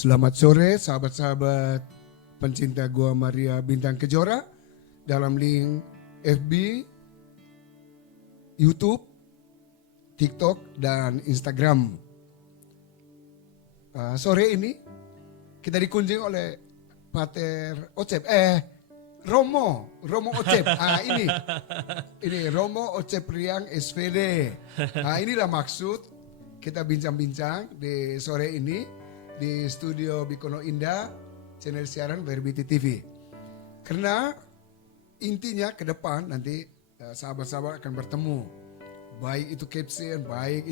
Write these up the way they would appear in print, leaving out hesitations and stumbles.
Selamat sore sahabat-sahabat pencinta Gua Maria Bintang Kejora dalam link FB, YouTube, TikTok, dan Instagram. Sore ini kita dikunjungi oleh Pater Ocep, Romo Ocep. Ini Romo Ocep Riang SVD. Inilah maksud kita bincang-bincang di sore ini di studio Bikono Indah, channel siaran Verbity TV. Karena intinya ke depan nanti sahabat-sahabat akan bertemu. Baik itu caption, baik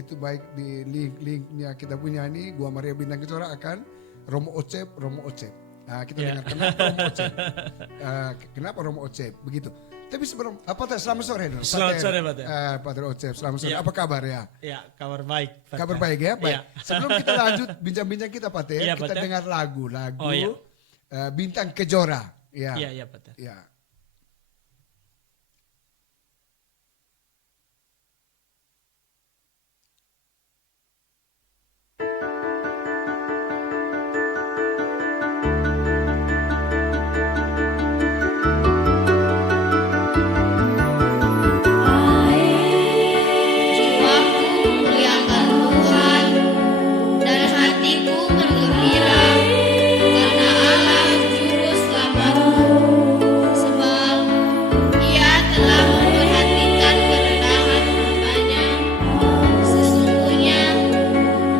di link-linknya kita punya ini, Gua Maria Bintang Kejora akan Romo Ocep. Kita dengar kenapa Romo Ocep. Kenapa Romo Ocep, begitu. Tapi sebelum, selamat sore dong. Selamat sore Pater. Pater Ocep, selamat sore. Ya. Apa kabar ya? Ya, kabar baik. Pater. Kabar baik ya? Baik. Ya. Sebelum kita lanjut bincang-bincang kita Pater, Ya, kita Pater. dengar lagu Ya. Bintang Kejora. Ya. Iya, Pater. Ya. Jiwaku muliakan Tuhan dan hatiku bergembira karena Allah juru selamatku, sebab Ia telah memperhatikan kerendahan hamba-Nya. Sesungguhnya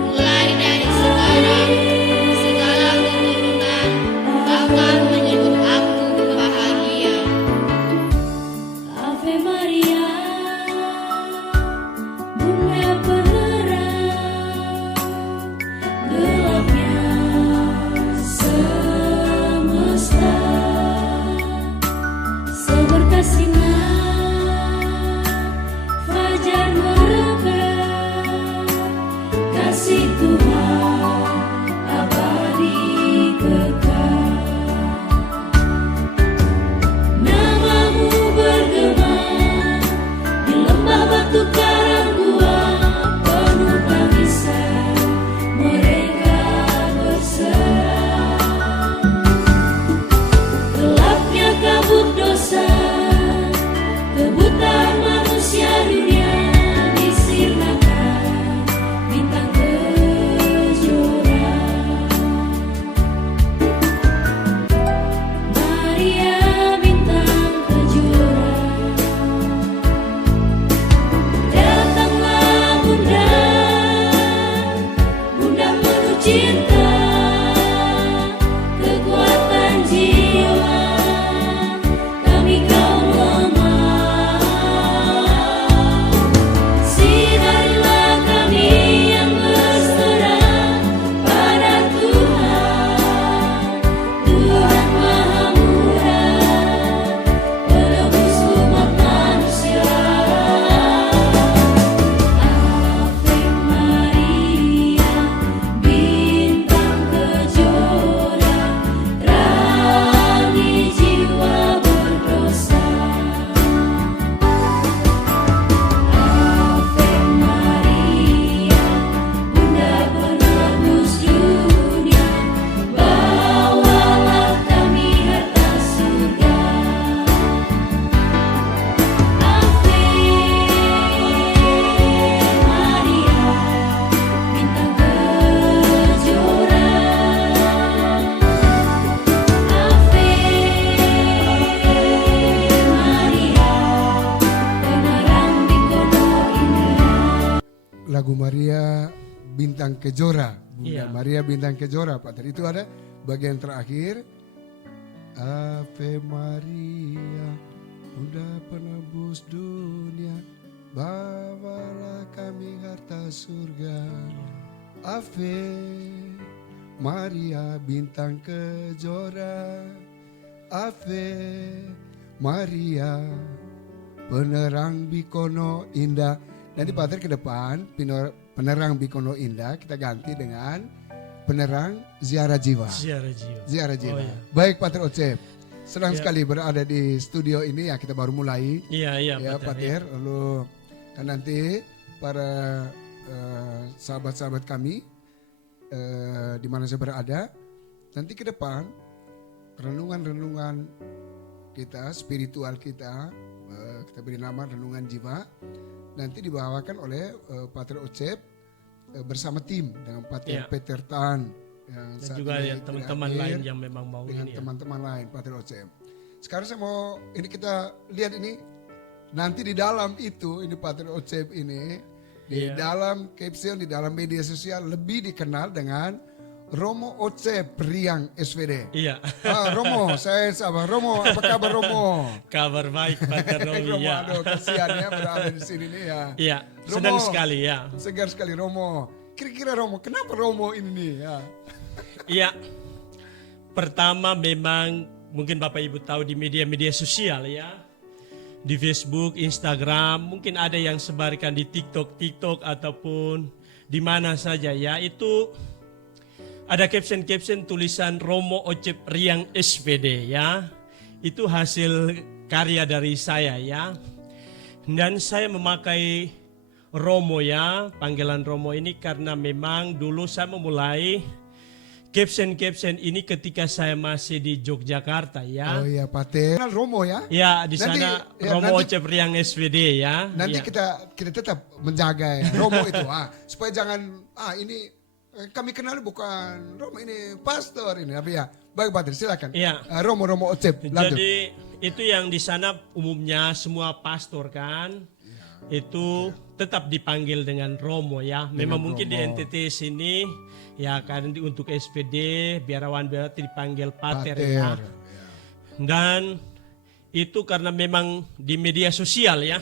mulai dari sekarang segala keturunan akan menyebut aku bahagia. Ave Maria, Bunda penerang gelapnya semesta, seberkas sinar fajar merekah, kasih Tuhan abadi kekal. Namamu bergema di lembah batu karang gua, penuh tangisan mereka berserah. Gelapnya kabut dosa, kebutaan manusia dunia, disirnakan bintang kejora. Maria Bintang Kejora, datanglah Bunda, Bunda penuh cinta, kekuatan jiwa, kami kaum lemah. Sinarilah kami yang berserah pada Tuhan, Tuhan Maha Murah, penebus umat manusia. Ave Maria, Bintang Kejora, terangi jiwa berdosa. Ave Maria, Bunda penebus dunia, bawalah kami harta surga. Ave Maria, Bintang Kejora, Ave Maria, penerang Bikono Indah. Lagu Maria Bintang Kejora, Bunda Iya. Maria Bintang Kejora, Pater. Itu ada bagian terakhir. Ave Maria, Bunda penebus dunia, bawalah kami harta surga. Ave Maria Bintang Kejora, Ave Maria penerang Bikono Indah. Nanti Pater ke depan penerang Bikono Indah kita ganti dengan penerang Ziarah Jiwa. Ziarah jiwa. Ziarah Jiwa. Oh, iya. Baik Pater Ocep, senang Ya. sekali berada di studio ini ya, kita baru mulai Iya, ya Pater. Pater. Lalu kan nanti para sahabat-sahabat kami di mana saya berada nanti ke depan renungan-renungan kita, spiritual kita beri nama renungan jiwa, nanti dibawakan oleh Pater Ocep bersama tim dengan Pater Peter Tan yang Dan saat juga ini ya teman-teman tidak lain hadir, yang memang mau dengan ini ya. teman-teman lain Pater Ocep. Sekarang saya mau ini kita lihat ini nanti di dalam itu ini Pater Ocep ini di dalam caption di dalam media sosial lebih dikenal dengan Romo Ocep Riang SVD. Iya, Romo, saya sahabat Romo, apa kabar Romo? kabar baik Pater Romi Romo, ya. aduh kasihan ya berada di sini nih ya. Iya, Romo. senang sekali ya. Segar sekali Romo. Kira-kira Romo, kenapa Romo ini nih? Ya. Iya, pertama memang mungkin Bapak Ibu tahu di media-media sosial ya. Di Facebook, Instagram, mungkin ada yang sebarkan di TikTok ataupun di mana saja ya. Itu ada caption-caption tulisan Romo Ocep Riang SVD ya. Itu hasil karya dari saya ya. Dan saya memakai Romo ya, panggilan Romo ini karena memang dulu saya memulai caption-caption ini ketika saya masih di Yogyakarta ya. Oh iya Pater. Kenal Romo ya? Ya di Nanti- sana ya, Romo nanti- Ocep Riang SVD ya. Nanti Ya. kita tetap menjaga ya Romo itu supaya jangan ini kami kenal bukan Romo ini pastor ini tapi ya. Baik Pater silakan. Iya. Romo Ocep lanjut. Jadi itu yang di sana umumnya semua pastor kan itu tetap dipanggil dengan Romo ya. Memang mungkin di Romo. NTT sini ya kan untuk SPD biarawan dipanggil Pater Pater. ya. Dan itu karena memang di media sosial ya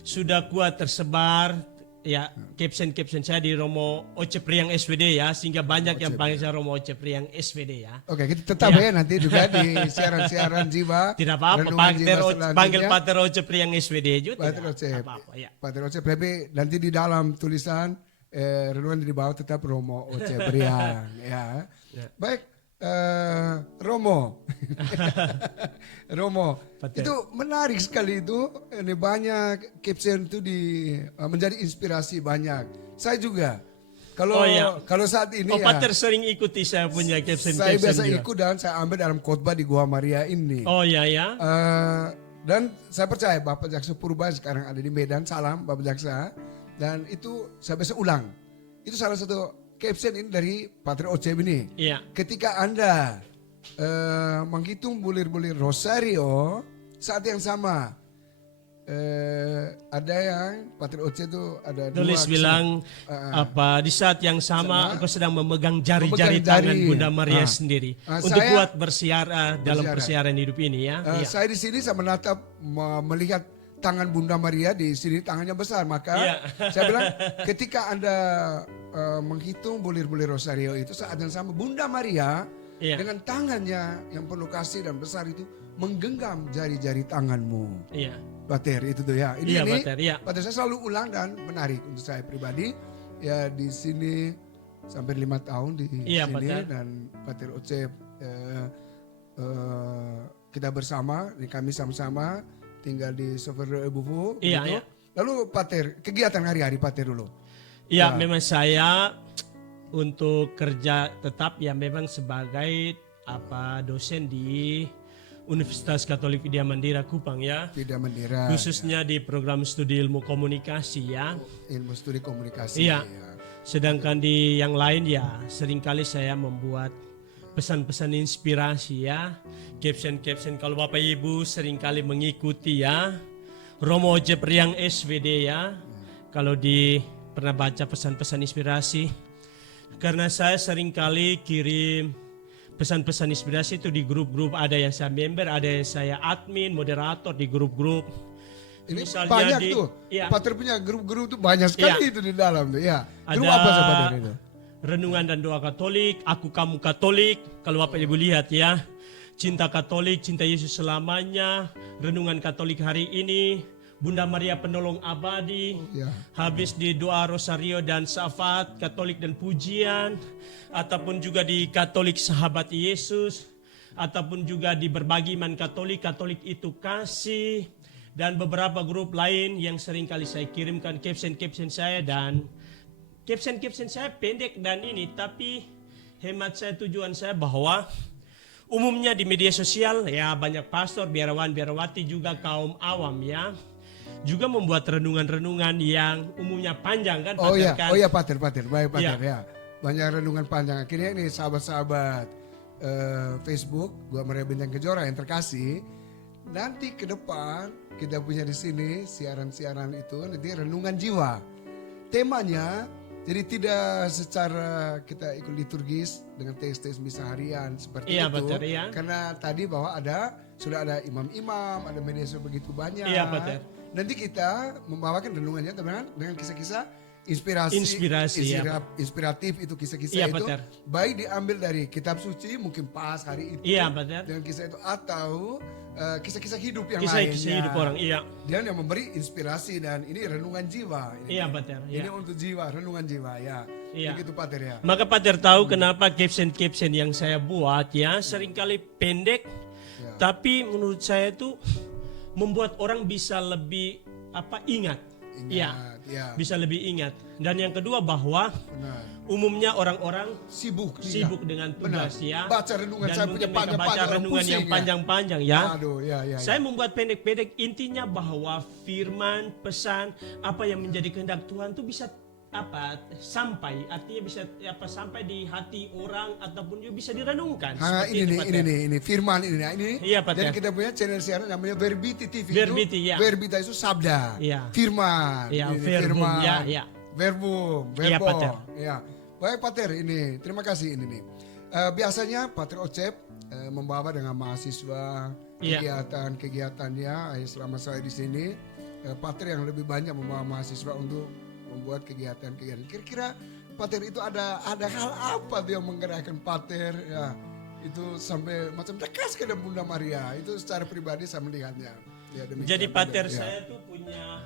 sudah kuat tersebar ya caption saya di Romo Ocep Riang SVD ya sehingga banyak yang panggil saya Romo Ocep Riang SVD ya. Oke, kita tetap ya nanti juga di siaran-siaran jiwa. Tidak apa-apa, renungan jiwa selanjutnya. panggil Pater Ocep Riang SVD juga. Pater tidak Ocep. apa-apa, ya. Pater Ocep, tapi nanti di dalam tulisan renungan di bawah tetap Romo Ocep Riang. Ya. Baik, Romo. Romo, Pater. itu menarik sekali itu. Ini banyak caption itu menjadi inspirasi banyak. Saya juga. Kalau Oh, iya. kalau saat ini Oh, ya, Pater sering ikuti saya punya caption. saya biasa juga. ikut dan saya ambil dalam khotbah di Gua Maria ini. Oh ya ya. Dan saya percaya Bapak Jaksa Purba sekarang ada di Medan, salam Bapak Jaksa. Dan itu saya biasa ulang. Itu salah satu caption ini dari Pater Ocep ini. Iya. Ketika Anda menghitung bulir-bulir rosario, saat yang sama ada yang Pater Ocep itu ada Tulis dua bilang apa di saat yang sama engkau sedang memegang jari-jari Memegang tangan jari. Bunda Maria sendiri untuk Saya- buat bersiar dalam persiaran hidup ini ya. Iya. Saya di sini saya menatap melihat tangan Bunda Maria di sini tangannya besar maka Iya. saya bilang ketika Anda menghitung bulir-bulir rosario itu saat yang sama Bunda Maria Iya. dengan tangannya yang penuh kasih dan besar itu menggenggam jari-jari tanganmu. Iya. Pater itu tuh ya. Ini Iya, Pater, iya. Pater saya selalu ulang dan menarik untuk saya pribadi ya di sini sampai 5 tahun di Iya, sini Pater. dan Pater Ocep kita bersama, kami sama-sama tinggal di Soferdo Ebufu. Iya, begitu. iya. Lalu Pater, kegiatan hari-hari Pater dulu. Iya, memang saya untuk kerja tetap ya memang sebagai dosen di Universitas Katolik Widya Mandira Kupang ya. Tidak mendira. Khususnya di program studi ilmu komunikasi ya. Ilmu studi komunikasi. Iya. Ya. Sedangkan di yang lain ya seringkali saya membuat pesan-pesan inspirasi ya. Caption-caption kalau Bapak Ibu seringkali mengikuti ya. Romo Ocep Riang SVD ya. Kalau pernah baca pesan-pesan inspirasi. Karena saya seringkali kirim pesan-pesan inspirasi itu di grup-grup, ada yang saya member, ada yang saya admin, moderator di grup-grup. Ini Misalnya banyak di- tuh. iya. Pater punya grup-grup tuh banyak sekali itu di dalam tuh. Ya. Grup Ada apa sih Pater itu? renungan dan doa Katolik, aku kamu Katolik, kalau Bapak Ibu lihat ya. Cinta Katolik, cinta Yesus selamanya, renungan Katolik hari ini, Bunda Maria Penolong Abadi, Ya. habis di doa Rosario dan Syafaat Katolik dan pujian, ataupun juga di Katolik Sahabat Yesus, ataupun juga di berbagi iman Katolik, Katolik itu kasih, dan beberapa grup lain yang sering kali saya kirimkan caption-caption saya dan caption-caption saya pendek dan ini, tapi hemat saya, tujuan saya bahwa umumnya di media sosial ya banyak pastor, biarawan, biarawati juga kaum awam ya juga membuat renungan-renungan yang umumnya panjang kan, Oh Pater, iya, kan? oh iya Pater, baik Pater Iya. ya. Banyak renungan panjang. Akhirnya ini sahabat-sahabat Facebook, gua Maria Bintang Kejora yang terkasih. Nanti ke depan kita punya di sini siaran-siaran itu nanti renungan jiwa. Temanya jadi tidak secara kita ikut liturgis dengan tes-tes misa harian seperti Iya, itu. Pater, iya. Karena tadi bahwa sudah ada imam-imam, ada media begitu banyak. Iya, Pater. Nanti kita membawakan renungannya teman dengan kisah-kisah Inspirasi, ya. inspiratif itu kisah-kisah Iya, itu Pater. baik diambil dari kitab suci mungkin pas hari itu Iya, Pater. dengan kisah itu atau kisah-kisah hidup yang Kisah lainnya. hidup orang, iya. Dia yang memberi inspirasi dan ini renungan jiwa. Ini, Iya, Pater, iya. Ini untuk jiwa, renungan jiwa ya. Iya. Begitu Pater ya. Maka Pater tahu kenapa caption-caption yang saya buat ya seringkali pendek, Ya. tapi menurut saya itu membuat orang bisa lebih ingat. Iya, Ingat, ya. bisa lebih ingat. Dan yang kedua bahwa Benar. umumnya orang-orang Sibuk sibuk dengan Benar. tugas ya. Baca renungan Dan saya mungkin punya mereka panjang-panjang baca orang renungan pusing yang ya. panjang-panjang ya. Aduh, ya. Saya membuat pendek-pendek, intinya bahwa firman, pesan, apa yang menjadi kehendak Tuhan itu bisa sampai, artinya bisa sampai di hati orang ataupun juga bisa direnungkan. Ha, Seperti ini itu, nih, Pater. ini firman ini. Nah, ini. Iya, Pater. Jadi kita punya channel siaran namanya Verbiti TV. Verbiti, itu, ya. Verbita itu sabda. Iya. Firman. Iya, Ini verbum, firman. ya. Verbum, Iya, verbo. Pater. Ya. Baik Pater ini. Terima kasih ini nih. Biasanya Pater Ocep membawa dengan mahasiswa Iya. kegiatan-kegiatannya selama saya di sini. Pater yang lebih banyak membawa mahasiswa untuk membuat kegiatan-kegiatan. Kira-kira Pater itu ada hal apa tuh yang menggerakkan Pater ya itu sampai macam dekat dengan Bunda Maria itu secara pribadi saya melihatnya. Ya, demikian, Jadi Pater ya. saya tuh punya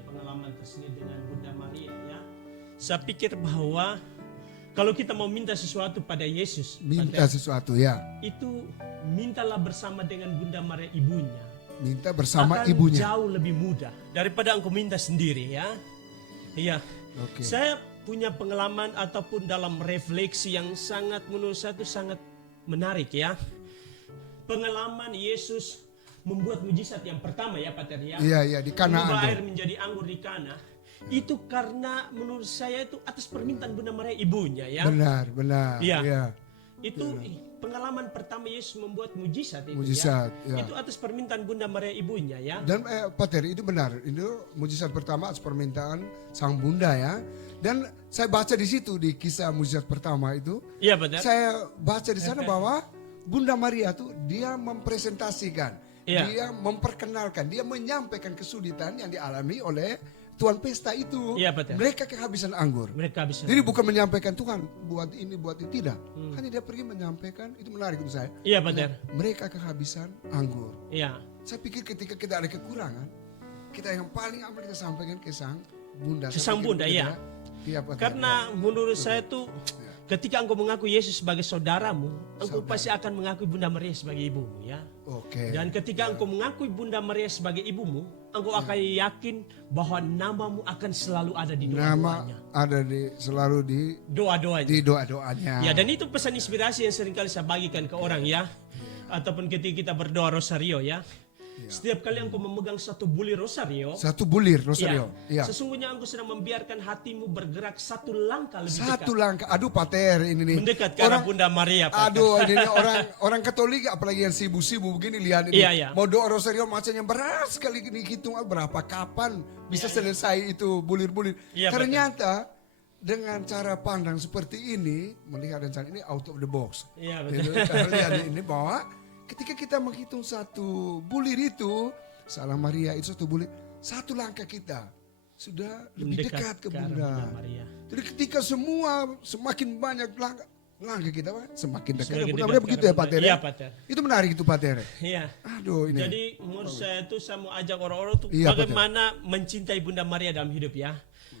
pengalaman tersendiri dengan Bunda Maria ya. Saya pikir bahwa kalau kita mau minta sesuatu pada Yesus, Minta Pater, sesuatu ya, itu mintalah bersama dengan Bunda Maria ibunya. minta bersama Akan ibunya. jauh lebih mudah daripada engkau minta sendiri ya. Iya. Oke. Saya punya pengalaman ataupun dalam refleksi yang sangat menurut saya itu sangat menarik ya. Pengalaman Yesus membuat mujizat yang pertama ya Pater ya. Iya, di Kanaan Mengubah tuh. air menjadi anggur di Kana. Itu karena menurut saya itu atas permintaan Bunda Maria ibunya ya. Benar. Iya. Iya. Itu pengalaman pertama Yesus membuat mujizat itu Mujizat, ya. Itu atas permintaan Bunda Maria ibunya ya. Dan Pater itu benar, itu mujizat pertama atas permintaan sang bunda ya. Dan saya baca di situ di kisah mujizat pertama itu, Iya Pater. saya baca di sana bahwa Bunda Maria tuh dia mempresentasikan, Iya. dia memperkenalkan, dia menyampaikan kesulitan yang dialami oleh tuan pesta itu. Iya, Pater. Mereka kehabisan anggur. Mereka bisa. Jadi bukan menyampaikan Tuhan buat ini tidak. Hanya dia pergi menyampaikan, itu menarik untuk saya. Iya Pater. Mereka kehabisan anggur. Iya. Saya pikir ketika kita ada kekurangan, kita yang paling aman kita sampaikan ke sang bunda. Ke Saya sang pikir bunda, begitu iya. ya. Iya, Pater. Karena menurut saya tuh ketika engkau mengaku Yesus sebagai saudaramu, engkau pasti akan mengakui Bunda Maria sebagai ibumu ya. Oke. Dan ketika engkau mengakui Bunda Maria sebagai ibumu, engkau akan yakin bahwa namamu akan selalu ada di Nama doa-doanya. ada selalu di Doa-doanya. doa-doanya. Ya, dan itu pesan inspirasi yang seringkali saya bagikan ke orang ya. Ataupun ketika kita berdoa rosario ya. Setiap kali engkau memegang satu bulir rosario, Satu bulir rosario. Iya. sesungguhnya engkau sedang membiarkan hatimu bergerak satu langkah lebih Satu dekat. langkah. Aduh Pater ini nih. Mendekat ke arah Bunda Maria. Pater. Aduh ini nih, orang Katolik apalagi yang sibuk-sibuk begini lihat ini. Iya, iya. Mau doa rosario macamnya berat sekali ini hitung berapa kapan bisa selesai itu bulir-bulir. Iya, Ternyata dengan cara pandang seperti ini melihat dan ini out of the box. Iya, Itu, cara lihat ini bahwa ketika kita menghitung satu bulir itu, salah Maria itu satu bulir, satu langkah kita sudah lebih dekat ke arah Bunda. Maria. Jadi ketika semakin banyak langkah kita Pak, semakin dekat. Semakin Bunda dekat Maria ke begitu arah ya Bunda. Pater? Iya, Ya? Pater. Itu menarik itu Pater. Iya. Aduh ini. Jadi menurut saya itu saya mau ajak orang-orang tuh Iya, bagaimana mencintai Bunda Maria dalam hidup ya.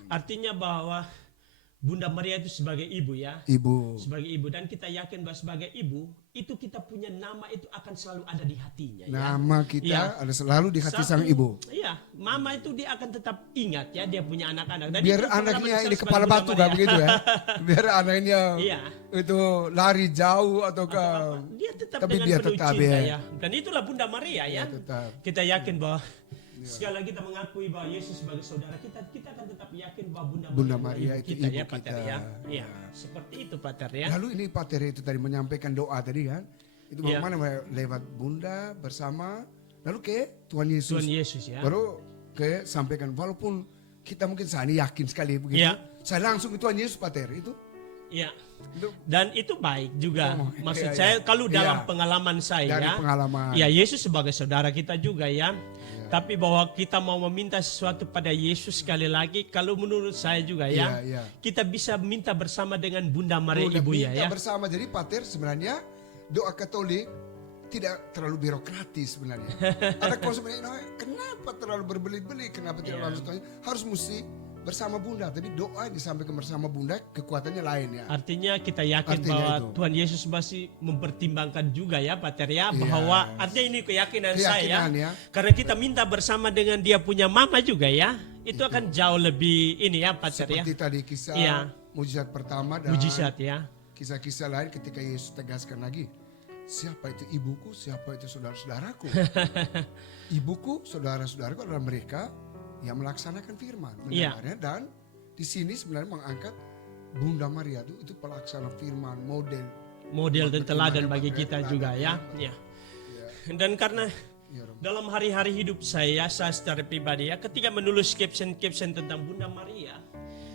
Artinya bahwa Bunda Maria itu sebagai ibu ya. Ibu. Sebagai ibu, dan kita yakin bahwa sebagai ibu itu kita punya nama itu akan selalu ada di hatinya. Ya. Nama kita Ya. ada selalu di hati Satu, sang ibu. Iya, mama itu dia akan tetap ingat ya dia punya anak-anak. Dan Biar itu pengalaman anaknya saya ini sebagai kepala Bunda batu gak Maria. begitu ya. Biar anaknya Iya. itu lari jauh atau ke Dia tetap tapi dengan dia penuh tetap cinta ya. ya. Dan itulah Bunda Maria ya. tetap. Kita yakin bahwa sekali lagi kita mengakui bahwa Yesus sebagai saudara kita, kita akan tetap yakin bahwa Bunda Maria Maria itu kita ibu ya, Pater kita. ya. Iya, seperti itu Pater ya. Lalu ini Pater itu tadi menyampaikan doa tadi kan. Itu Iya. bagaimana lewat Bunda bersama lalu ke Tuhan Yesus. Tuhan Yesus ya. Baru ke sampaikan walaupun kita mungkin saya ini yakin sekali begitu. Iya. Saya langsung ke Tuhan Yesus Pater itu. Iya. Itu Dan itu baik juga. Oh, Maksud iya, saya iya. kalau dalam Iya. pengalaman saya, dari pengalaman. ya Yesus sebagai saudara kita juga ya. Tapi bahwa kita mau meminta sesuatu pada Yesus sekali lagi, kalau menurut saya juga ya, Iya, iya. kita bisa minta bersama dengan Bunda Maria Udah Ibu minta ya. bersama. Jadi Pater sebenarnya doa Katolik tidak terlalu birokratis sebenarnya. Ada konsumen kenapa terlalu berbelit-belit, kenapa tidak Iya. langsung tanya? Harus mesti bersama Bunda. Tapi doa yang disampaikan bersama Bunda kekuatannya lain ya. Artinya kita yakin Artinya bahwa itu. Tuhan Yesus masih mempertimbangkan juga ya Pater ya, bahwa artinya ini keyakinan saya. Keyakinan, ya. Karena kita minta bersama dengan dia punya mama juga ya. Itu akan jauh lebih ini ya Pater ya. Seperti tadi kisah Iya. mujizat pertama dan Mujizat ya. kisah-kisah lain ketika Yesus tegaskan lagi. Siapa itu ibuku, siapa itu saudara-saudaraku. Ibuku, saudara-saudaraku adalah mereka yang melaksanakan firman. Iya. Mendengarnya. Dan di sini sebenarnya mengangkat Bunda Maria itu pelaksana firman, model. Model dan teladan Bagaimana bagi Pater, kita teladan, juga ya. ya. Ya. Dan karena Ya, Rom. dalam hari-hari hidup saya secara pribadi ya, ketika menulis caption-caption tentang Bunda Maria,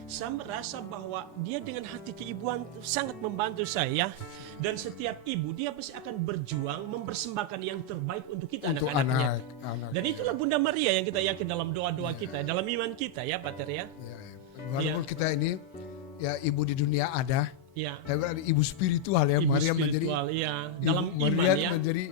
saya merasa bahwa dia dengan hati keibuan sangat membantu saya. Dan setiap ibu dia pasti akan berjuang mempersembahkan yang terbaik untuk kita Untuk anak-anaknya. anak. Dan itulah Bunda Maria yang kita yakin dalam doa-doa kita, dalam iman kita ya Pater ya. Ya, ya. Walaupun kita ini ya ibu di dunia ada, Ya. tapi ada ibu spiritual ya. Ibu Maria menjadi spiritual, iya. Ibu Dalam Maria iman ya. menjadi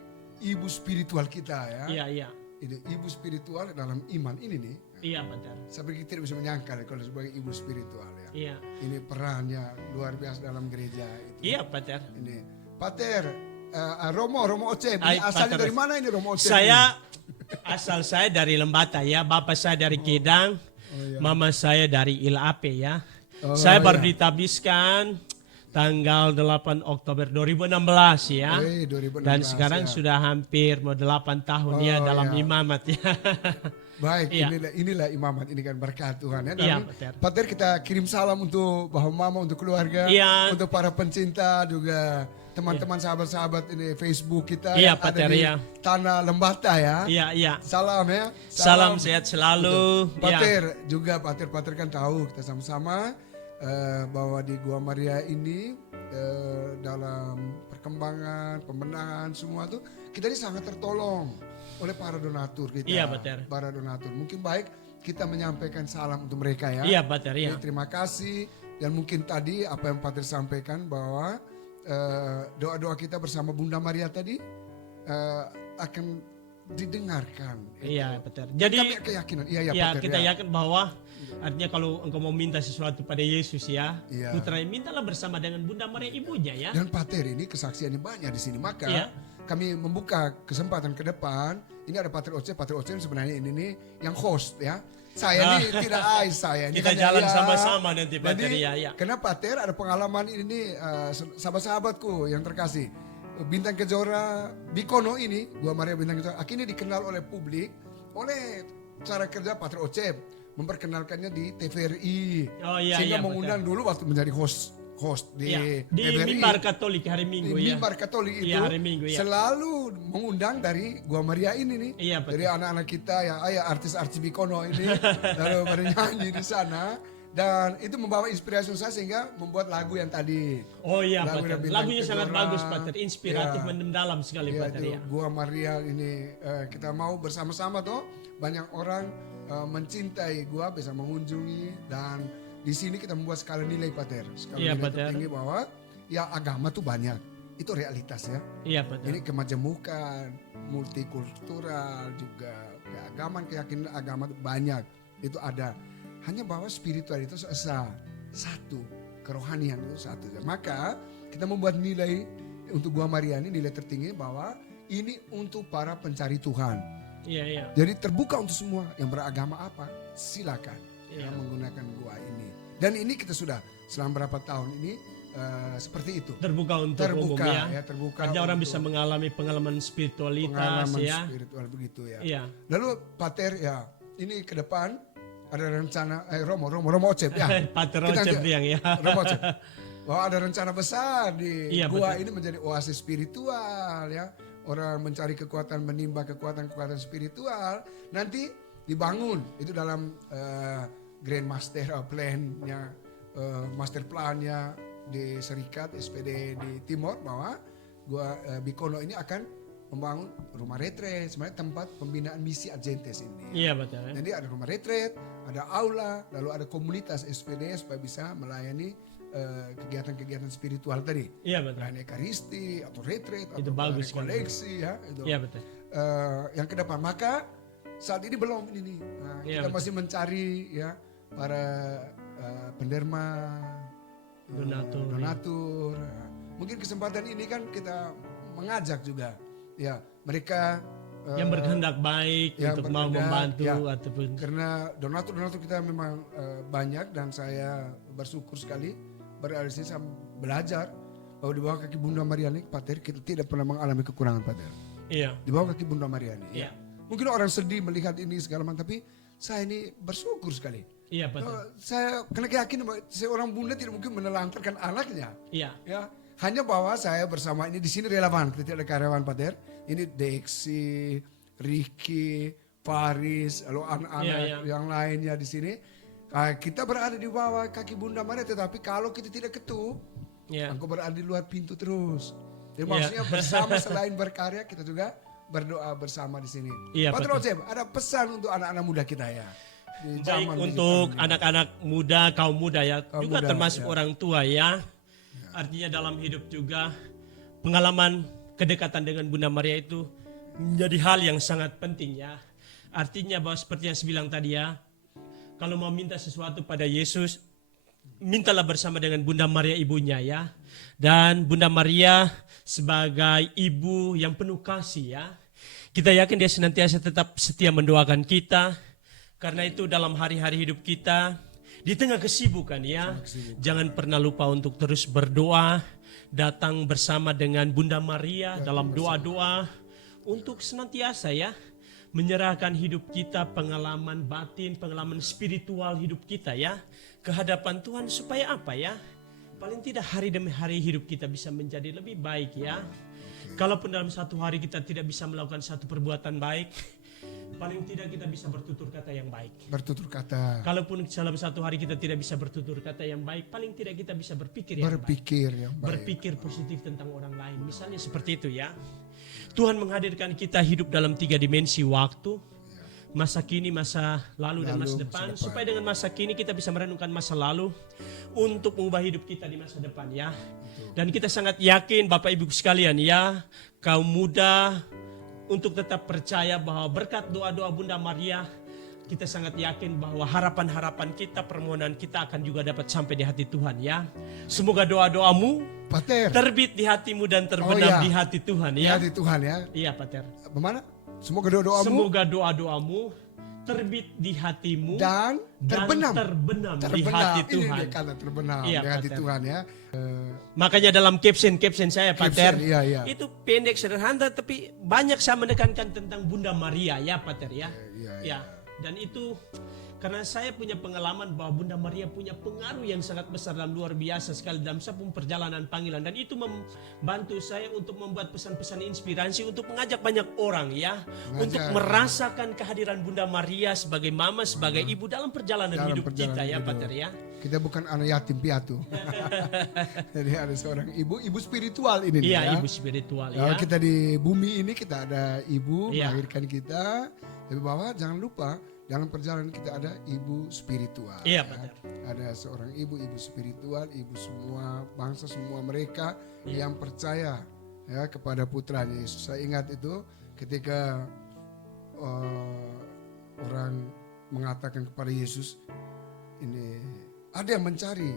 ibu spiritual kita ya. Iya, iya. Ini ibu spiritual dalam iman ini nih. Iya, Pater. Saya pikir tidak bisa menyangka ya, kalau sebagai ibu spiritual ya. Iya. Ini perannya luar biasa dalam gereja itu. Iya, Pater. Ini Pater Romo Ocep. Ini Ay, asalnya Pater. dari mana ini Romo Ocep? Asal saya dari Lembata ya, bapak saya dari Kedang, mama saya dari Ilape ya. Oh, Saya baru iya. ditabiskan tanggal 8 Oktober 2016 ya. 2016, Dan sekarang ya. sudah hampir mau 8 tahun ya Oh, dalam iya. imamat ya. Baik, Iya. inilah imamat ini kan berkat Tuhan ya. Iya, Dan Pater. Pater kita kirim salam untuk bahwa mama, untuk keluarga, Iya. untuk para pencinta juga teman-teman sahabat-sahabat ini Facebook kita Iya, yang Pater, ada di iya. Tanah Lembata ya. Iya, iya. Salam ya. Salam sehat selalu. Ya. Pater juga Pater kan tahu kita sama-sama bahwa di Gua Maria ini dalam perkembangan, pembenahan semua tuh kita ini sangat tertolong oleh para donatur kita. Iya, Pater. Para donatur. Mungkin baik kita menyampaikan salam untuk mereka ya. Iya, Pater, iya. Jadi, terima kasih dan mungkin tadi apa yang Pater sampaikan bahwa doa-doa kita bersama Bunda Maria tadi akan didengarkan. Iya, Itu. Pater. Jadi Jadi kami keyakinan, iya ya, Pater, kita ya. yakin bahwa artinya kalau engkau mau minta sesuatu pada Yesus ya, Iya. putra mintalah bersama dengan Bunda Maria ibunya ya. Dan Pater ini kesaksiannya banyak di sini. Maka Iya. kami membuka kesempatan ke depan. Ini ada Pater Ocep sebenarnya ini nih yang host ya. Saya ini tidak saya. Ini Kita hanya jalan dia. sama-sama nanti, Pater, Jadi, ya, ya. Karena Pater ada pengalaman ini nih sahabat-sahabatku yang terkasih. Bintang Kejora Bikono ini, Gua Maria Bintang Kejora, akhirnya dikenal oleh publik oleh cara kerja Pater Ocep, memperkenalkannya di TVRI. Oh, iya, sehingga iya, mengundang dulu waktu menjadi host di Ya, di TVRI. mimbar Katolik hari Minggu Di ya. mimbar Katolik itu Iya, hari Minggu, ya. selalu mengundang dari Gua Maria ini nih. Iya, betul. Dari anak-anak kita yang artis Bikono ini lalu bernyanyi di sana dan itu membawa inspirasi saya sehingga membuat lagu yang tadi. Oh iya, Lagu Pater. dari Bintang Lagunya sangat Kejora. bagus, Pater. Inspiratif, Iya. mendalam sekali, Ya, Pater itu ya. Gua Maria ini kita mau bersama-sama tuh banyak orang mencintai gua, bisa mengunjungi dan di sini kita membuat skala nilai Pater. Skala Iya, nilai Pater. tertinggi bahwa ya agama tuh banyak. Itu realitas ya. Iya, Pater. Ini kemajemukan, multikultural juga, keagamaan, keyakinan agama itu banyak, itu ada. Hanya bahwa spiritualitas esa, satu, kerohanian itu satu. Maka kita membuat nilai untuk Gua Mariani nilai tertinggi bahwa ini untuk para pencari Tuhan. Iya, iya. Jadi terbuka untuk semua yang beragama apa, silakan Iya. menggunakan gua ini. Dan ini kita sudah selama berapa tahun ini seperti itu. Terbuka untuk umum Terbuka ya. terbuka. Artinya orang untuk bisa mengalami pengalaman spiritualitas pengalaman ya. spiritual begitu ya. Iya. Lalu Pater ya, ini ke depan ada rencana Romo Ocep ya. Pater Kita Ocep nanti- Riang ya. Romo Ocep. Bahwa ada rencana besar di Iya, gua betul. ini menjadi oasis spiritual ya. Orang mencari kekuatan, menimba kekuatan spiritual. Nanti dibangun itu dalam Grand Master Plan-nya, Master Plan-nya di Serikat SPD di Timor, bahwa gua Bikono ini akan membangun rumah retret, sebenarnya tempat pembinaan misi Adventist ini. Iya betul. Ya. Jadi ada rumah retret, ada aula, lalu ada komunitas SPD supaya bisa melayani kegiatan-kegiatan spiritual tadi. Iya betul. Melayani ekaristi atau retret Itu atau bagus kan. koleksi ya. Itu. Iya betul. Yang ke depan, maka saat ini belum ini. Nah, Iya, kita betul. masih mencari ya para penderma, donatur. Nah, mungkin kesempatan ini kan kita mengajak juga ya mereka Yang berkehendak baik yang untuk mau berkehendak, membantu ya. ataupun karena donatur kita memang banyak, dan saya bersyukur sekali berada di sini, saya belajar bahwa di bawah kaki Bunda Mariani, Pater, kita tidak pernah mengalami kekurangan, Pater. iya. Di bawah kaki Bunda Mariani. Iya. Ya. Mungkin orang sedih melihat ini segala macam, tapi saya ini bersyukur sekali. Iya betul. Saya karena yakin bahwa seorang bunda tidak mungkin menelantarkan anaknya. Iya. Ya, hanya bahwa saya bersama ini di sini relevan. Kita tidak ada karyawan, Pater. Ini Dexi, Ricky, Paris, lalu anak-anak Iya, iya. yang lainnya di sini. Kita berada di bawah kaki Bunda Maria, tetapi kalau kita tidak ketuk, Iya. engkau berada di luar pintu terus. Jadi Iya. maksudnya bersama selain berkarya, kita juga berdoa bersama di sini. Iya, Pater betul. Ocep, ada pesan untuk anak-anak muda kita ya. Di Baik zaman untuk digital ini. anak-anak muda, kaum muda ya, Kaum juga muda, termasuk ya. orang tua ya. Artinya dalam hidup juga pengalaman kedekatan dengan Bunda Maria itu menjadi hal yang sangat penting ya. Artinya bahwa seperti yang saya bilang tadi ya, kalau mau minta sesuatu pada Yesus, mintalah bersama dengan Bunda Maria ibunya ya. Dan Bunda Maria sebagai ibu yang penuh kasih ya. Kita yakin dia senantiasa tetap setia mendoakan kita. Karena itu dalam hari-hari hidup kita, di tengah kesibukan ya, jangan pernah lupa untuk terus berdoa, datang bersama dengan Bunda Maria dalam doa-doa untuk senantiasa ya, menyerahkan hidup kita, pengalaman batin, pengalaman spiritual hidup kita ya, ke hadapan Tuhan supaya apa ya? Paling tidak hari demi hari hidup kita bisa menjadi lebih baik ya. Kalaupun dalam satu hari kita tidak bisa melakukan satu perbuatan baik, paling tidak kita bisa bertutur kata yang baik. Bertutur kata, Kalaupun dalam satu hari kita tidak bisa bertutur kata yang baik, paling tidak kita bisa berpikir yang baik. berpikir yang baik. Berpikir positif tentang orang lain. Misalnya seperti itu ya. Tuhan menghadirkan kita hidup dalam 3 dimensi waktu. Masa kini, masa lalu, dan masa Lalu, depan. masa depan. Supaya dengan masa kini kita bisa merenungkan masa lalu untuk mengubah hidup kita di masa depan ya. Dan kita sangat yakin Bapak Ibu sekalian ya, kaum muda, untuk tetap percaya bahwa berkat doa-doa Bunda Maria, kita sangat yakin bahwa harapan-harapan kita, permohonan kita akan juga dapat sampai di hati Tuhan ya. Semoga doa-doamu Pater, terbit di hatimu dan terbenam iya. di hati Tuhan ya ya. di Tuhan ya. Iya Pater. Bagaimana? Semoga doa-doamu Semoga doa-doamu terbit di hatimu dan terbenam. terbenam di Terbenam. hati Ini Tuhan. dia kata terbenam Iya, di hati Pater. Tuhan ya. Makanya dalam caption saya Pater, Caption, iya. itu pendek sederhana tapi banyak saya menekankan tentang Bunda Maria ya Pater ya. Iya, Ya, dan itu karena saya punya pengalaman bahwa Bunda Maria punya pengaruh yang sangat besar dan luar biasa sekali dalam satu perjalanan panggilan, dan itu membantu saya untuk membuat pesan-pesan inspirasi untuk mengajak banyak orang ya, untuk merasakan kehadiran Bunda Maria sebagai mama, sebagai ibu dalam perjalanan Dalam hidup perjalanan kita ya hidup. Pater ya. Kita bukan anak yatim piatu. Jadi ada seorang ibu spiritual ini nih Iya, ya. ibu spiritual Kalau ya. kita di bumi ini kita ada ibu Iya. melahirkan kita, tapi bahwa jangan lupa dalam perjalanan kita ada ibu spiritual. Iya, ya. Pater. Ada seorang ibu spiritual, ibu semua bangsa, semua mereka Iya. yang percaya ya kepada putranya Yesus. Saya ingat itu ketika orang mengatakan kepada Yesus, ini ada yang mencari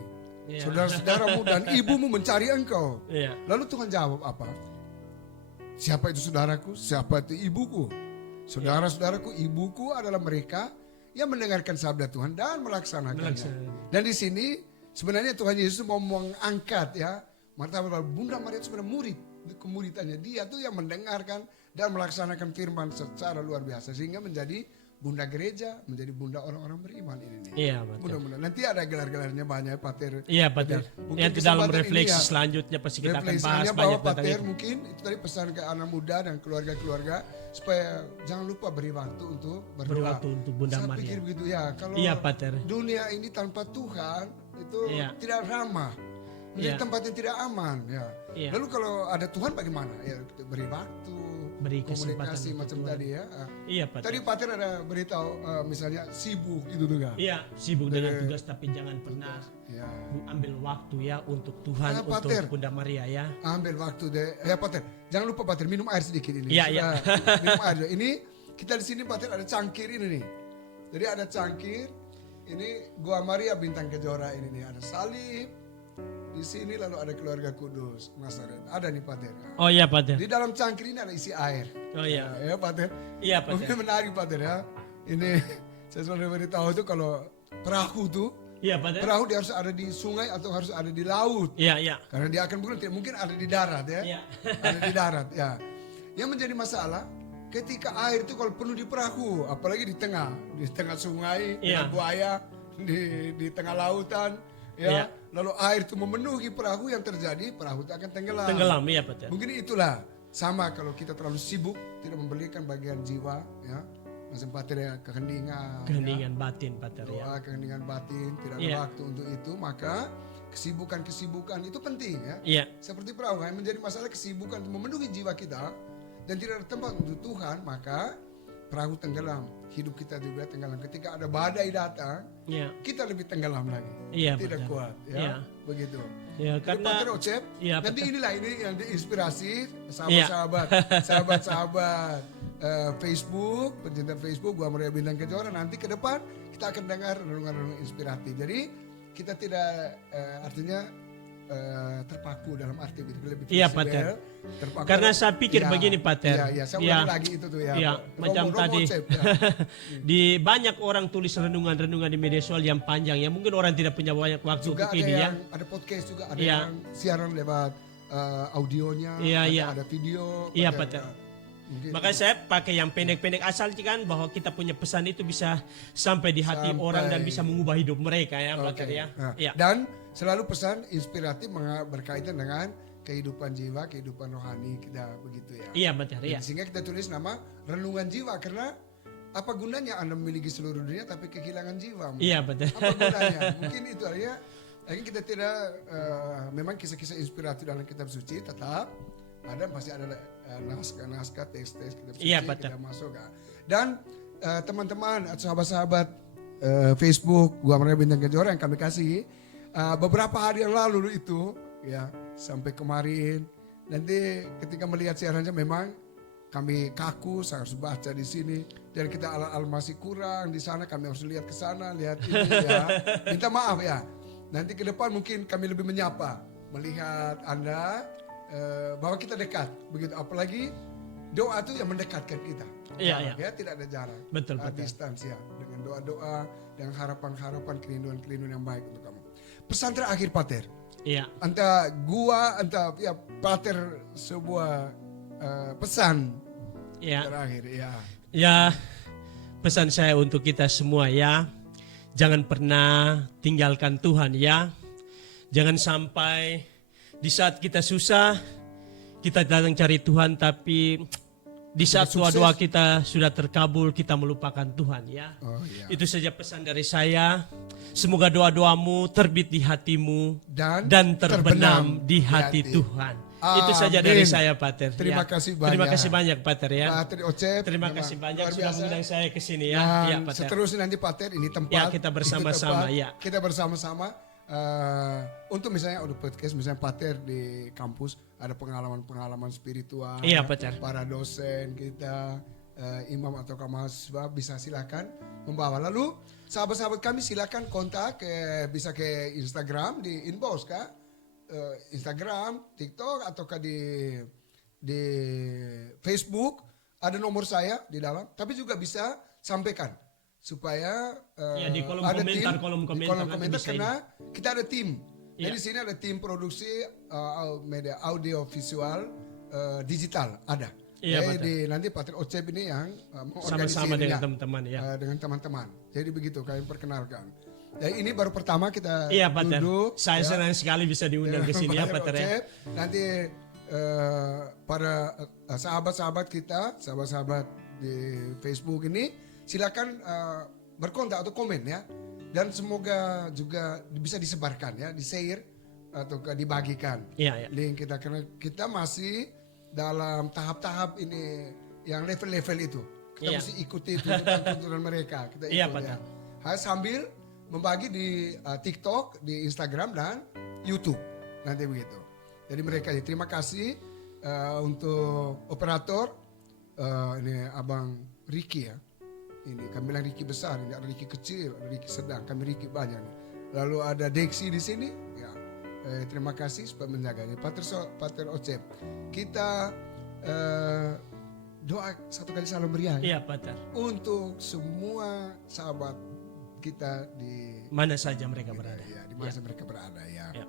Iya. saudara-saudaramu dan ibumu mencari engkau. Iya. Lalu Tuhan jawab apa? Siapa itu saudaraku? Siapa itu ibuku? Saudara-saudaraku, ibuku adalah mereka yang mendengarkan sabda Tuhan dan melaksanakannya. Dan di sini sebenarnya Tuhan Yesus mau mengangkat ya martabat bahwa Bunda Maria itu sebenarnya murid, kemuridannya dia tuh yang mendengarkan dan melaksanakan firman secara luar biasa sehingga menjadi bunda gereja, menjadi bunda orang-orang beriman ini nih. Iya, betul. Mudah-mudahan nanti ada gelar-gelarnya banyak Pater. Iya, Pater. Mungkin Nanti dalam kesempatan ini refleksi ya, selanjutnya pasti kita akan bahas refleksinya banyak bahwa tentang Pater itu. mungkin itu tadi pesan ke anak muda dan keluarga-keluarga supaya jangan lupa beri waktu untuk berdoa. Beri waktu untuk Bunda Saya Maria. pikir begitu ya. Kalau Iya, Pater. dunia ini tanpa Tuhan itu Iya. tidak ramah, menjadi Iya. tempat yang tidak aman. Ya. Iya. Lalu kalau ada Tuhan bagaimana? Ya beri waktu, Beri kesempatan komunikasi untuk macam Tuhan. tadi ya. Iya, Pater. Tadi Pater ada beritahu misalnya sibuk gitu tuh kan? Iya, sibuk dengan tugas tapi jangan pernah Ya. ambil waktu ya untuk Tuhan, untuk Pater. Bunda Maria ya. Ambil waktu deh. Ya Pater, jangan lupa Pater minum air sedikit ini. Iya, iya. Sudah, minum air. Ini kita di sini Pater ada cangkir ini nih. Jadi ada cangkir. Ini Gua Maria Bintang Kejora ini nih. Ada salib. Di sini lalu ada keluarga kudus Nazaret. Ada nih Pater. Oh iya, Pater. Di dalam cangkir ini ada isi air. Oh iya. Ya Pater. Iya, Pater. Mungkin menarik Pater ya. Ini saya selalu beritahu itu kalau perahu tuh. Iya, Pater. Perahu dia harus ada di sungai atau harus ada di laut. Iya, iya. Karena dia akan bukan tidak mungkin ada di darat ya. Iya. Ada di darat ya. Yang menjadi masalah ketika air itu kalau penuh di perahu, apalagi di tengah sungai, Iya. dengan buaya, di tengah lautan, ya. Iya. Lalu air itu memenuhi perahu yang terjadi, perahu itu akan tenggelam. Tenggelam, iya, Pater. Mungkin itulah sama kalau kita terlalu sibuk, tidak memberikan bagian jiwa, ya. Macam Pater ya keheningan. Keheningan batin, Pater ya. Doa keheningan batin, tidak ada Iya. waktu untuk itu, maka kesibukan itu penting ya. Iya. Seperti perahu yang menjadi masalah kesibukan untuk memenuhi jiwa kita dan tidak ada tempat untuk Tuhan, maka perahu tenggelam, hidup kita juga tenggelam. Ketika ada badai datang, Iya. kita lebih tenggelam lagi, Iya, tidak betul. kuat, ya, Iya. begitu. Ya, Jadi karena Pater Ocep, Iya, nanti Pater. inilah ini yang diinspirasi Iya. sahabat-sahabat Facebook, pencinta Facebook, Gua Maria Bintang Kejora. Nanti ke depan kita akan dengar renungan-renungan inspiratif. Jadi kita tidak artinya terpaku dalam arti begitu lebih Iya, fleksibel, Pater. terpaku. Karena saya pikir begini, Pater. Iya, saya Iya. ulangi lagi itu tuh ya. Iya, macam Romo tadi. Ocep, ya. Di banyak orang tulis renungan-renungan di media sosial yang panjang ya, mungkin orang tidak punya banyak waktu Juga untuk ada ini ya. yang ada podcast juga, ada Iya. yang siaran lewat audionya, Iya, iya. ada video. Iya, Pater. Pater. Mungkin Makanya saya pakai yang pendek-pendek asal kan bahwa kita punya pesan itu bisa sampai di hati Sampai. orang dan bisa mengubah hidup mereka ya, Oke. Pater ya. Nah, Iya. dan selalu pesan inspiratif berkaitan dengan kehidupan jiwa, kehidupan rohani kita begitu ya. Iya, Pater ya. Sehingga kita tulis nama renungan jiwa karena apa gunanya Anda memiliki seluruh dunia tapi kehilangan jiwa? Iya, Pater. Apa gunanya? Mungkin itu ya. Lagi kita tidak memang kisah-kisah inspiratif dalam kitab suci tetap ada, pasti ada naskah-naskah, teks-teks kitab suci Iya, Pater. kita masuk kan. Dan teman-teman atau sahabat-sahabat Facebook Gua Maria Bintang Kejora yang kami kasih, beberapa hari yang lalu itu ya sampai kemarin, nanti ketika melihat siarannya memang kami kaku, saya harus baca di sini dan kita masih kurang di sana, kami harus lihat ke sana, lihat ini ya. Minta maaf ya. Nanti ke depan mungkin kami lebih menyapa, melihat Anda bahwa kita dekat begitu, apalagi doa itu yang mendekatkan kita. Iya, Jarak, iya. ya, tidak ada jarak. Betul, betul. Distance ya, dengan doa-doa dan harapan-harapan, kerinduan-kerinduan yang baik untuk kamu. Pesan terakhir Pater, Iya. anta ya Pater sebuah pesan Iya. terakhir ya. Ya, pesan saya untuk kita semua ya, jangan pernah tinggalkan Tuhan ya. Jangan sampai di saat kita susah, kita datang cari Tuhan, tapi di saat doa-doa kita sudah terkabul, kita melupakan Tuhan ya. Oh iya. Itu saja pesan dari saya. Semoga doa-doamu terbit di hatimu Dan terbenam di hati Tuhan. Itu saja dari Amin. saya, Pater. Terima Ya. kasih banyak. Terima kasih banyak, Pater ya. Pater Ocep, Terima memang kasih banyak luar sudah biasa. mengundang saya ke sini ya. Dan Ya, Pater. seterusnya nanti Pater ini tempat Ya, kita bersama-sama, ini tempat, ya. Kita bersama-sama untuk misalnya ada podcast misalnya Pater di kampus ada pengalaman-pengalaman spiritual. Iya, Pater. Para dosen kita imam atau mahasiswa bisa silakan membawa. Lalu sahabat-sahabat kami silakan kontak bisa ke Instagram di inbox kah? Instagram, TikTok ataukah di Facebook ada nomor saya di dalam. Tapi juga bisa sampaikan supaya Ya, di kolom ada komentar, tim, kolom di komentar kolom nanti komentar bisa karena kita ada tim. Iya. Jadi di sini ada tim produksi media audio visual digital ada. Iya, Jadi nanti Pater Ocep ini yang sama-sama mengorganisirnya dengan teman-teman ya. dengan teman-teman. Jadi begitu kami perkenalkan. Dan ini baru pertama kita Iya, Pater. duduk. Saya ya, senang sekali bisa diundang ke sini ya, Pater Pater ya. Ocep. Nanti para sahabat-sahabat kita, sahabat-sahabat di Facebook ini, silakan berkontak atau komen ya. Dan semoga juga bisa disebarkan ya, di-share atau dibagikan Iya, iya. link kita, karena kita masih dalam tahap-tahap ini yang level-level itu. Kita Iya. mesti ikuti tuntutan mereka. Kita Iya, ikut Pak. ya. Sambil membagi di TikTok, di Instagram dan YouTube. Nanti begitu. Jadi mereka terima kasih untuk operator ini Abang Ricky ya. Ini kami bilang Ricky besar, ini ada Ricky kecil, ada Ricky sedang, kami Ricky banyak nih. Lalu ada Dexi di sini, ya. Terima kasih supaya menjaga ini. Pater Ocep, kita doa satu kali salam meriah ya, Iya, Pater. untuk semua sahabat kita di Mana saja mereka berada. ya, di mana mereka berada ya. Ya.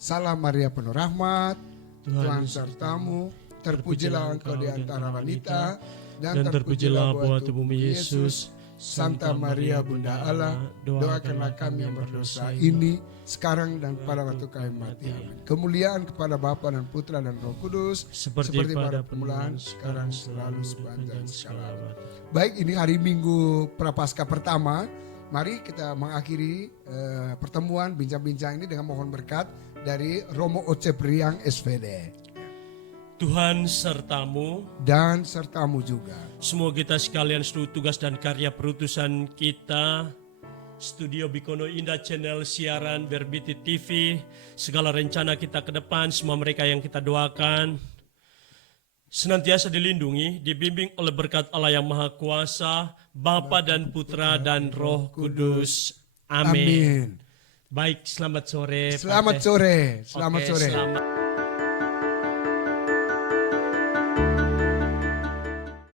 Salam Maria penuh rahmat, Tuhan Tuhan sertamu, terpujilah engkau di antara wanita, dan terpujilah buah tubuhmu Yesus. Santa Maria Bunda Allah, doakanlah kami yang berdosa ini sekarang dan pada waktu kami mati. Amin. Kemuliaan kepada Bapa dan Putra dan Roh Kudus, Seperti pada permulaan, sekarang, selalu, sepanjang segala abad. Baik, ini hari Minggu Prapaskah pertama. Mari kita mengakhiri pertemuan bincang-bincang ini dengan mohon berkat dari Romo Ocep Riang SVD. Tuhan sertamu. Dan sertamu juga. Semua kita sekalian seluruh tugas dan karya perutusan kita, Studio Bikono Indah, channel siaran Berbiti TV, segala rencana kita ke depan, semua mereka yang kita doakan, senantiasa dilindungi, dibimbing oleh berkat Allah yang Maha Kuasa, Bapa dan Putra dan Roh Kudus. Amin. Amin. Baik, selamat sore. Selamat Pater. sore. Selamat Oke, sore. selamat.